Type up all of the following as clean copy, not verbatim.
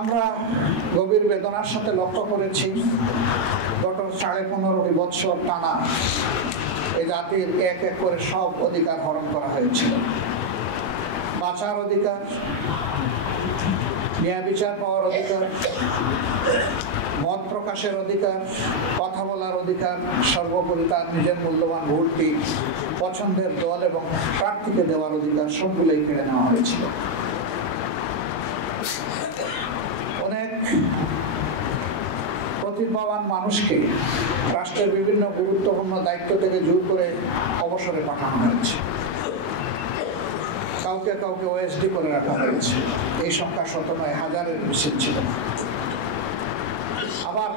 আমরা গভীর বেদনার সাথে লক্ষ্য করেছি গত 15.5 বৎসর টানা এই জাতির এক এক করে সব অধিকার হরণ করা হয়েছিল। বাঁচার অধিকার, ন্যায় বিচার পাওয়ার অধিকার, মত প্রকাশের অধিকার, কথা বলার অধিকার, সর্বোপরি তার নিজের মূল্যবান ভোটটি পছন্দের দল এবং প্রার্থীকে দেওয়ার অধিকার সবগুলোই কেড়ে নেওয়া হয়েছিল। অনেক প্রতিভাবান মানুষকে রাষ্ট্রের বিভিন্ন গুরুত্বপূর্ণ দায়িত্ব থেকে জোর করে অবসরে পাঠানো হয়েছে, কাউকে কাউকে ওএসডি করে রাখা হয়েছে। এই সংখ্যা 100,000-এর বেশি ছিল। আবার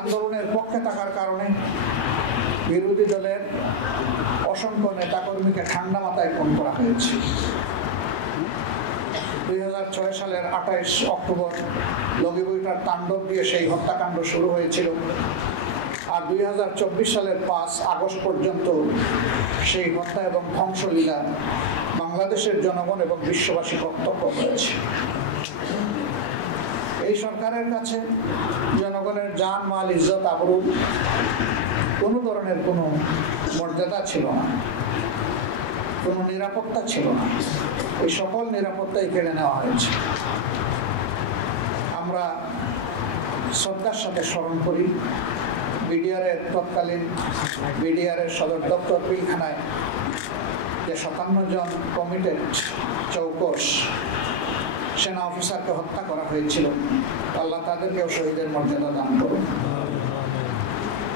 আন্দোলনের পক্ষে থাকার কারণে বিরোধী দলের অসংখ্য নেতাকর্মীকে ঠান্ডা মাথায় খুন করা হয়েছে। 2006 সালের 28 অক্টোবর লগিবইটার তাণ্ডব দিয়ে সেই হত্যাকাণ্ড শুরু হয়েছিল, আর 2024 সালের 5 আগস্ট পর্যন্ত সেই হত্যা এবং ধ্বংসলীলা বাংলাদেশের জনগণ এবং বিশ্ববাসী প্রত্যক্ষ করেছে। এই সরকারের কাছে জনগণের জান, মাল, ইজ্জত, আবরু কোনো ধরনের কোনো মর্যাদা ছিল না, কোনো নিরাপত্তা ছিল না। এই সকল নিরাপত্তাই কেড়ে নেওয়া হয়েছে। আমরা শ্রদ্ধার সাথে স্মরণ করি বিডিআরের তৎকালীন বিডিআরের সদর দপ্তর পিলখানায় যে 57 জন কমিটেড চৌকস সেনা অফিসারকে হত্যা করা হয়েছিল। আল্লাহ তাদেরকেও শহীদের মর্যাদা দান করুন।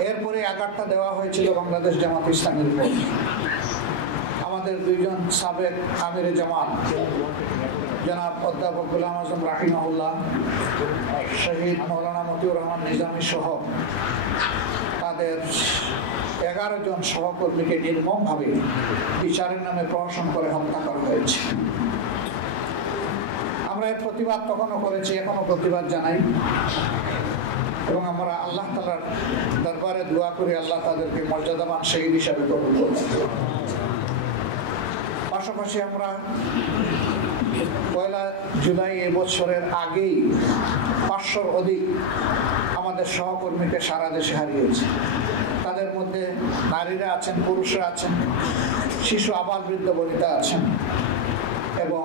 এরপরে আঘাতটা দেওয়া হয়েছিল বাংলাদেশ জামাত ইসলামীর উপর। আমাদের 2 জন সাবেক আমিরে জামাত জনাব অধ্যাপক গোলাম আজম রাহিমাহুল্লাহ, শহীদ মৌলানা মতিউর রহমান নিজামী সহ তাদের 11 জন সহকর্মীকে নির্মমভাবে বিচারের নামে প্রহসন করে হত্যা করা হয়েছে। আমরা এর প্রতিবাদ তখনও করেছি, এখনো প্রতিবাদ জানাই এবং আমরা আল্লাহ তাআলার দরবারে দোয়া করি আল্লাহ তাদেরকে মর্যাদাবান শহীদ হিসাবে কবুল করুন। পাশাপাশি আমরা 1 জুলাই এবছরের আগেই 500-র অধিক আমাদের সহকর্মীকে সারা দেশে হারিয়েছে। তাদের মধ্যে নারীরা আছেন, পুরুষরা আছেন, শিশু, আবাল, বৃদ্ধ বনিতা আছেন এবং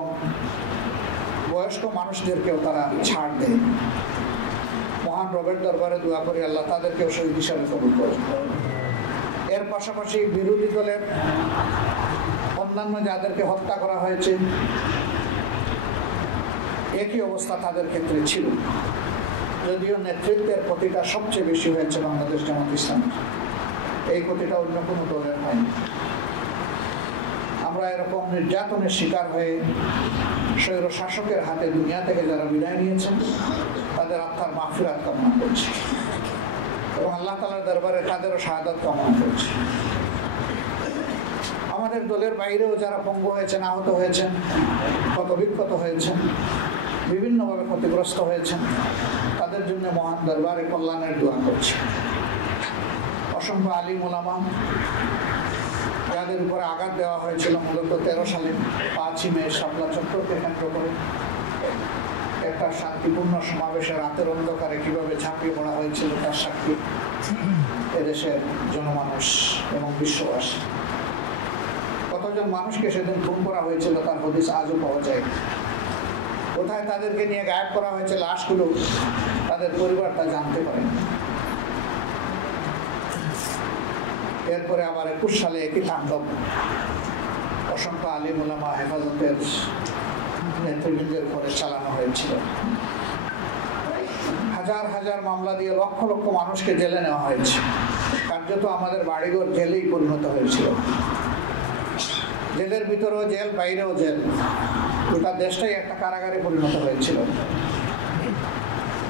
বয়স্ক মানুষদেরকেও তারা ছাড় দেয়। মহান রবের দরবারে দোয়া করি আল্লাহ তাদেরকেও শহীদ হিসাবে কবুল করেন। এর পাশাপাশি বিরোধী দলের অন্যান্য যাদেরকে হত্যা করা হয়েছে একই অবস্থা তাদের ক্ষেত্রে ছিল, যদিও নেতৃত্বের ক্ষতিটা সবচেয়ে বেশি হয়েছে বাংলাদেশ জামাত ইসলামী। এই ক্ষতিটা অন্য কোনো দলের হয়নি। আমরা এরকম নির্যাতনের শিকার হয়ে স্বৈর শাসকের হাতে দুনিয়া থেকে যারা বিদায় নিয়েছেন তাদের আত্মার মাগফিরাত কামনা করছি এবং আল্লাহ তাআলার দরবারে তাদেরও শাহাদাত কামনা করছি। আমাদের দলের বাইরেও যারা পঙ্গু হয়েছেন, আহত হয়েছেন, ক্ষতবিক্ষত হয়েছেন, বিভিন্নভাবে ক্ষতিগ্রস্ত হয়েছেন, তাদের জন্য মহান দরবারে কল্যাণের দোয়া করছি। অসংখ্য আলিম ওলামা যাদের উপরে আঘাত দেওয়া হয়েছিল মূলত 13 সালে 5ই মে শাপলা চত্বরকে কেন্দ্র করে একটা শান্তিপূর্ণ সমাবেশে রাতের অন্ধকারে কিভাবে ঝাঁপিয়ে পড়া হয়েছিল তার সাক্ষী এদেশের জনমানুষ এবং বিশ্ববাসী। কতজন মানুষকে সেদিন খুন করা হয়েছিল তার হদিস আজও পাওয়া যায়। কোথায় তাদেরকে নিয়ে গায়েব করা হয়েছে লাশগুলো তাদের পরিবার তা জানতে পারেন। এরপরে আবার 21 সালে একই তাণ্ডব অসংখ্য আলিম ওলামা হেফাজতের নেতৃবৃন্দের উপরে চালানো হয়েছিল। হাজার হাজার মামলা দিয়ে লক্ষ লক্ষ মানুষকে জেলে নেওয়া হয়েছে। কার্যত আমাদের বাড়িঘর জেলেই পরিণত হয়েছিল। জেলের ভিতরেও জেল, বাইরেও জেল, গোটা দেশটাই একটা কারাগারে পরিণত হয়েছিল।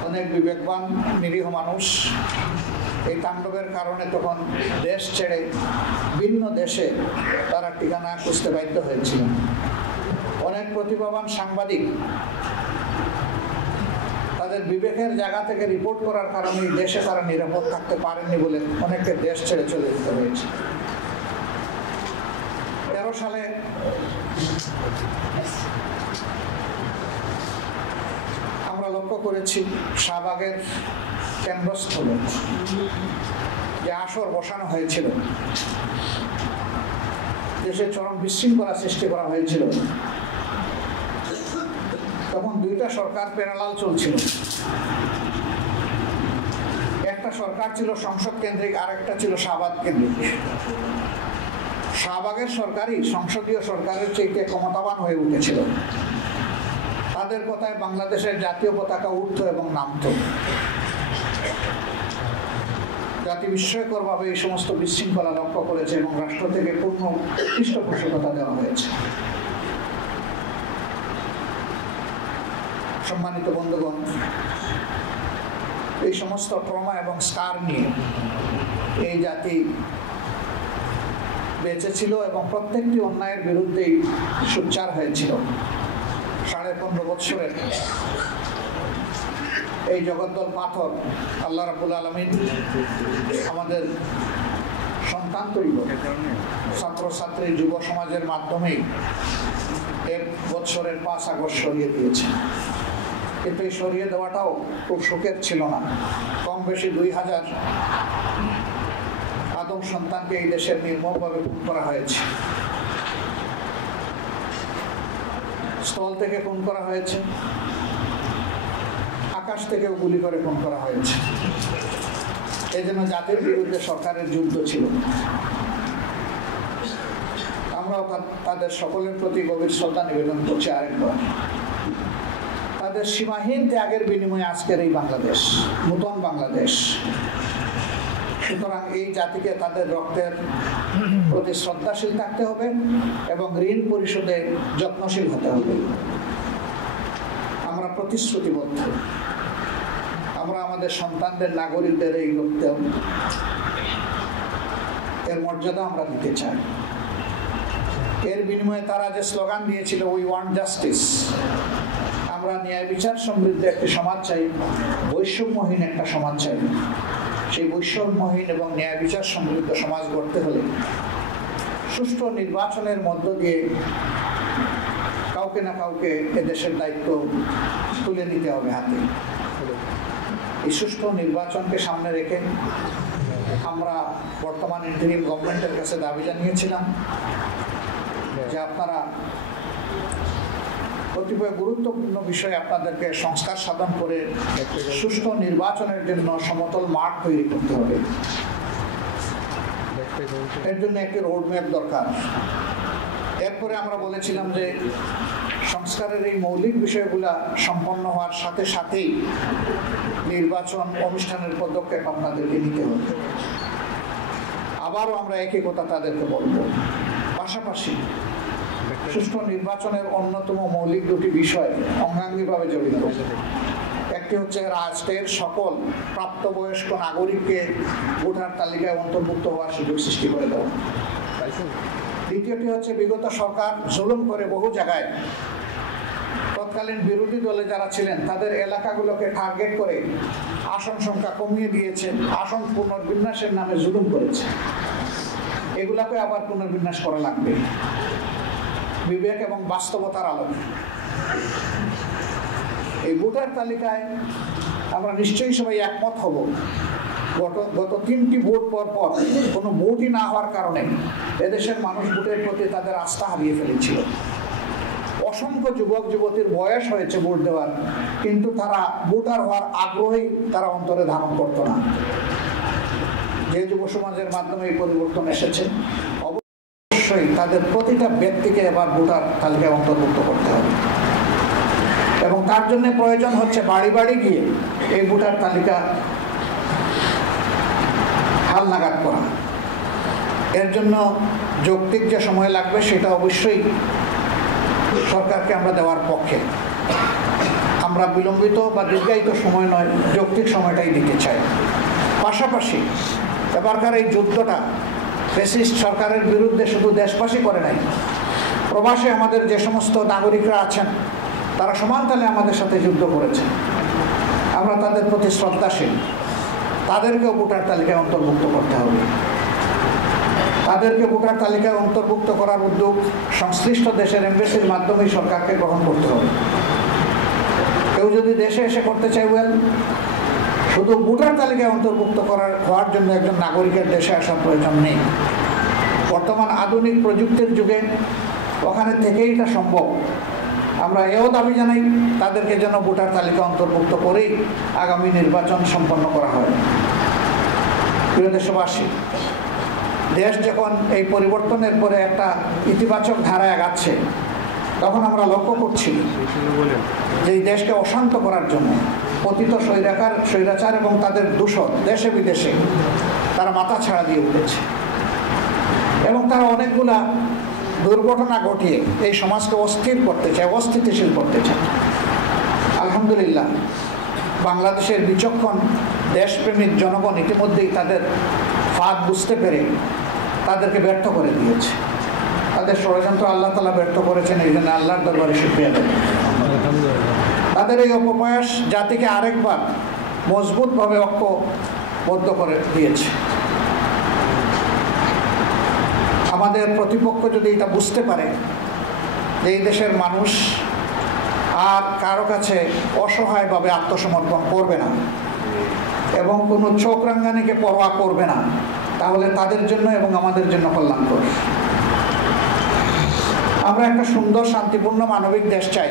অনেক বিবেকবান নিরীহ মানুষ এই তাণ্ডবের কারণে তখন দেশ ছেড়ে ভিন্ন দেশে তারা ঠিকানা খুঁজতে বাধ্য হয়েছিল। অনেক প্রতিভাবান সাংবাদিক তাদের বিবেকের জায়গা থেকে রিপোর্ট করার কারণে দেশে তারা নিরাপদ থাকতে পারেননি বলে অনেককে দেশ ছেড়ে চলে যেতে হয়েছে। 13 সালে আমরা লক্ষ্য করেছি শাহবাগের কেন্দ্রস্থলে যে আসর বসানো হয়েছিল, দেশে চরম বিশৃঙ্খলা সৃষ্টি করা হয়েছিল, তখন দুইটা সরকার প্যারালাল চলছিল। একটা সরকার ছিল সংসদ কেন্দ্রিক, আরেকটা ছিল শাহবাগ কেন্দ্রিক। শাহবাগের সরকারই সংসদীয় সরকারের চেয়ে ক্ষমতাবান হয়ে উঠেছিল। তাদের কথায় বাংলাদেশের জাতীয় পতাকা উঠত এবং নামত। জাতি বিস্ময়করভাবে এই সমস্ত বিশৃঙ্খলা লক্ষ্য করেছে এবং রাষ্ট্র থেকে পূর্ণ পৃষ্ঠপোষকতা দেওয়া হয়েছে। সম্মানিত বন্ধুগণ, এই সমস্ত ট্রমা এবং স্কার নিয়ে এই জাতি বেঁচে ছিল এবং প্রত্যেকটি অন্যায়ের বিরুদ্ধেই সোচ্চার হয়েছিল। 15.5 বৎসরের এই জগদ্দল পাথর আল্লাহ রাব্বুল আলামিন আমাদের সন্তান তৈরি, ছাত্রছাত্রী যুব সমাজের মাধ্যমেই 1 বৎসরের 5 আগস্ট সরিয়ে দিয়েছে। কিন্তু এই সরিয়ে দেওয়াটাও খুব সুখের ছিল না। কম বেশি 2000 আদম সন্তানকে এই দেশের নির্মমভাবে খুন করা হয়েছে। স্থল থেকে খুন করা হয়েছে, আকাশ থেকেও গুলি করে খুন করা হয়েছে। এই জন্য জাতির বিরুদ্ধে সরকারের যুদ্ধ ছিল। আমরাও তাদের সকলের প্রতি গভীর শ্রদ্ধা নিবেদন করছি আরেকবার। তাদের সীমাহীন ত্যাগের বিনিময়ে আজকের এই বাংলাদেশ, নূতন বাংলাদেশ। সুতরাং এই জাতিকে তাদের রক্তের প্রতি শ্রদ্ধাশীল থাকতে হবে এবং ঋণ পরিশোধে যত্নশীল হতে হবে। আমরা প্রতিশ্রুতিবদ্ধ, আমরা আমাদের সন্তানদের, নাগরিকদের এই রক্তে এর মর্যাদা আমরা দিতে চাই। এর বিনিময়ে তারা যে স্লোগান দিয়েছিল, উই ওয়ান্ট জাস্টিস, আমরা ন্যায় বিচার সমৃদ্ধ একটি সমাজ চাই, বৈষম্যহীন একটা সমাজ চাই। সেই বৈষম্যহীন এবং ন্যায় বিচার সমৃদ্ধ সমাজ গড়তে হলে সুষ্ঠু নির্বাচনের মধ্য দিয়ে কাউকে না কাউকে এদেশের দায়িত্ব তুলে নিতে হবে হাতে। এই সুষ্ঠু নির্বাচনকে সামনে রেখে আমরা বর্তমান ইন্টারিম গভর্নমেন্টের কাছে দাবি জানিয়েছিলাম যে আপনারা কতিপয় গুরুত্বপূর্ণ বিষয়ে আপনাদেরকে সংস্কার সাধন করে সুষ্ঠু নির্বাচনের জন্য সমতল মাঠ তৈরি করতে হবে। এর জন্য একটি রোডম্যাপ দরকার। এরপরে আমরা বলেছিলাম যে সংস্কারের এই মৌলিক বিষয়গুলা সম্পন্ন হওয়ার সাথে সাথেই নির্বাচন অনুষ্ঠানের পদক্ষেপ আপনাদেরকে নিতে হবে। আবারও আমরা একই কথা তাদেরকে বলবো। পাশাপাশি সুষ্ঠু নির্বাচনের অন্যতম মৌলিক দুটি বিষয় অঙ্গাঙ্গিভাবে জড়িত। একটি হচ্ছে রাষ্ট্রের সকল প্রাপ্তবয়স্ক নাগরিককে ভোটার তালিকায় অন্তর্ভুক্ত হওয়ার সুযোগ সৃষ্টি করে দেওয়া। দ্বিতীয়টি হচ্ছে বিগত সরকার জুলুম করে বহু জায়গায় তৎকালীন বিরোধী দলে যারা ছিলেন তাদের এলাকাগুলোকে টার্গেট করে আসন সংখ্যা কমিয়ে দিয়েছে, আসন পুনর্বিন্যাসের নামে জুলুম করেছে। এগুলাকে আবার পুনর্বিন্যাস করা লাগবে বিবেক এবং বাস্তবতার আলোকে। এই ভোটার তালিকায় আমরা নিশ্চয়ই সবাই একমত হব। গত 3টি ভোট পর কোনো ভোটই না হওয়ার কারণে এদেশের মানুষ ভোটের প্রতি তাদের আস্থা হারিয়ে ফেলেছিল। অসংখ্য যুবক যুবতীর বয়স হয়েছে ভোট দেওয়ার, কিন্তু তারা ভোটার হওয়ার আগ্রহই তারা অন্তরে ধারণ করত না। যে যুব সমাজের মাধ্যমে এই পরিবর্তন এসেছে, অবশ্যই তাদের প্রতিটা ব্যক্তিকে এবার ভোটার তালিকায় অন্তর্ভুক্ত করতে হবে এবং তার জন্য প্রয়োজন হচ্ছে বাড়ি বাড়ি গিয়ে এই ভোটার তালিকা হালনাগাদ করা। এর জন্য যৌক্তিক যে সময় লাগবে সেটা অবশ্যই সরকারকে আমরা দেওয়ার পক্ষে। আমরা বিলম্বিত বা দীর্ঘায়িত সময় নয়, যৌক্তিক সময়টাই দিতে চাই। পাশাপাশি এবারকার এই যুদ্ধটা ফ্যাসিস্ট সরকারের বিরুদ্ধে শুধু দেশবাসী করে নাই, প্রবাসে আমাদের যে সমস্ত নাগরিকরা আছেন তারা সমান তালে আমাদের সাথে যুদ্ধ করেছে। আমরা তাদের প্রতি শ্রদ্ধাশীল। তাদেরকেও ভোটার তালিকায় অন্তর্ভুক্ত করতে হবে। তাদেরকে ভোটার তালিকায় অন্তর্ভুক্ত করার উদ্যোগ সংশ্লিষ্ট দেশের এমবেসির মাধ্যমেই সরকারকে গ্রহণ করতে হবে। কেউ কেউ যদি দেশে এসে করতে চাই ওয়েল, শুধু ভোটার তালিকায় অন্তর্ভুক্ত হওয়ার জন্য একজন নাগরিকের দেশে আসার প্রয়োজন নেই। বর্তমান আধুনিক প্রযুক্তির যুগে ওখানে থেকেই এটা সম্ভব। আমরা এও দাবি জানাই তাদেরকে যেন ভোটার তালিকা অন্তর্ভুক্ত করেই আগামী নির্বাচন সম্পন্ন করা হয়। প্রিয় দেশবাসী, দেশ যখন এই পরিবর্তনের পরে একটা ইতিবাচক ধারায় আগাচ্ছে, তখন আমরা লক্ষ্য করছি যে এই দেশকে অশান্ত করার জন্য পতিত স্বৈরাচার এবং তাদের দূষণ দেশে বিদেশে তারা মাথা ছাড়া দিয়ে উঠেছে এবং তারা অনেকগুলা দুর্ঘটনা ঘটিয়ে এই সমাজকে অস্থির করতে চায়, অস্থিতিশীল করতে চায়। আলহামদুলিল্লাহ, বাংলাদেশের বিচক্ষণ দেশপ্রেমিক জনগণ ইতিমধ্যেই তাদের ফাঁদ বুঝতে পেরে তাদেরকে ব্যর্থ করে দিয়েছে। তাদের ষড়যন্ত্র আল্লাহ তাআলা ব্যর্থ করেছেন, এই জন্য আল্লাহর দরবারে শুকরিয়া দেন। তাদের এই অপপ্রয়াস জাতিকে আরেকবার মজবুতভাবে ঐক্যবদ্ধ করে দিয়েছে। আমাদের প্রতিপক্ষ যদি এটা বুঝতে পারে যে এই দেশের মানুষ আর কারো কাছে অসহায়ভাবে আত্মসমর্পণ করবে না এবং কোনো চোখ রাঙ্গানিকে পরোয়া করবে না, তাহলে তাদের জন্য এবং আমাদের জন্য কল্যাণকর। আমরা একটা সুন্দর, শান্তিপূর্ণ, মানবিক দেশ চাই।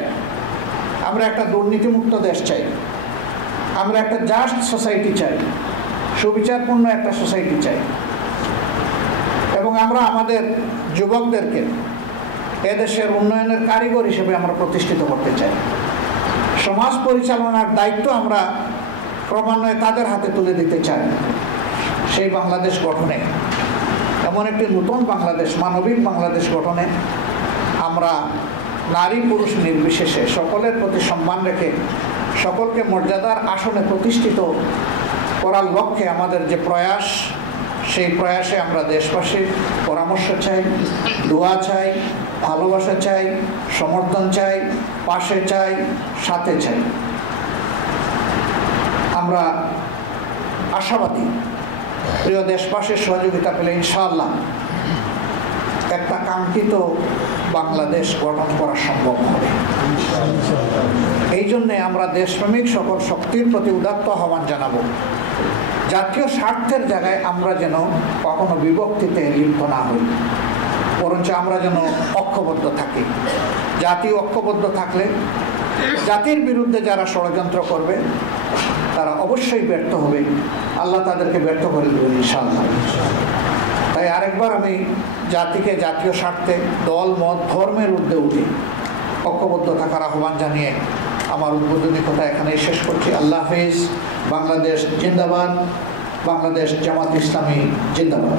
আমরা একটা দুর্নীতিমুক্ত দেশ চাই। আমরা একটা জাস্ট সোসাইটি চাই, সুবিচারপূর্ণ একটা সোসাইটি চাই। এবং আমরা আমাদের যুবকদেরকে এদেশের উন্নয়নের কারিগর হিসেবে আমরা প্রতিষ্ঠিত করতে চাই। সমাজ পরিচালনার দায়িত্ব আমরা ক্রমান্বয়ে তাদের হাতে তুলে দিতে চাই। সেই বাংলাদেশ গঠনে, এমন একটি নতুন বাংলাদেশ, মানবিক বাংলাদেশ গঠনে আমরা নারী পুরুষ নির্বিশেষে সকলের প্রতি সম্মান রেখে সকলকে মর্যাদার আসনে প্রতিষ্ঠিত করার লক্ষ্যে আমাদের যে প্রয়াস, সেই প্রয়াসে আমরা দেশবাসীর পরামর্শ চাই, দোয়া চাই, ভালোবাসা চাই, সমর্থন চাই, পাশে চাই, সাথে চাই। আমরা আশাবাদী প্রিয় দেশবাসীর সহযোগিতা পেলে ইনশাআল্লাহ একটা কাঙ্ক্ষিত বাংলাদেশ গঠন করা সম্ভব হবে। এই জন্যে আমরা দেশপ্রেমিক সকল শক্তির প্রতি উদাত্ত আহ্বান জানাবো। জাতীয় স্বার্থের জায়গায় আমরা যেন কখনো বিভক্তিতে লিপ্ত না হই, বরঞ্চ আমরা যেন ঐক্যবদ্ধ থাকি। জাতি ঐক্যবদ্ধ থাকলে জাতির বিরুদ্ধে যারা ষড়যন্ত্র করবে তারা অবশ্যই ব্যর্থ হবে। আল্লাহ তাদেরকে ব্যর্থ করে দেবেন ইনশাআল্লাহ। তাই আরেকবার আমি জাতিকে জাতীয় স্বার্থে দল মত ধর্মের ঊর্ধ্বে উঠে ঐক্যবদ্ধ থাকার আহ্বান জানিয়ে আমার উদ্বোধনী কথা এখানেই শেষ করছি। আল্লাহ হাফেজ। বাংলাদেশ জিন্দাবাদ। বাংলাদেশ জামাত ইসলামী জিন্দাবাদ।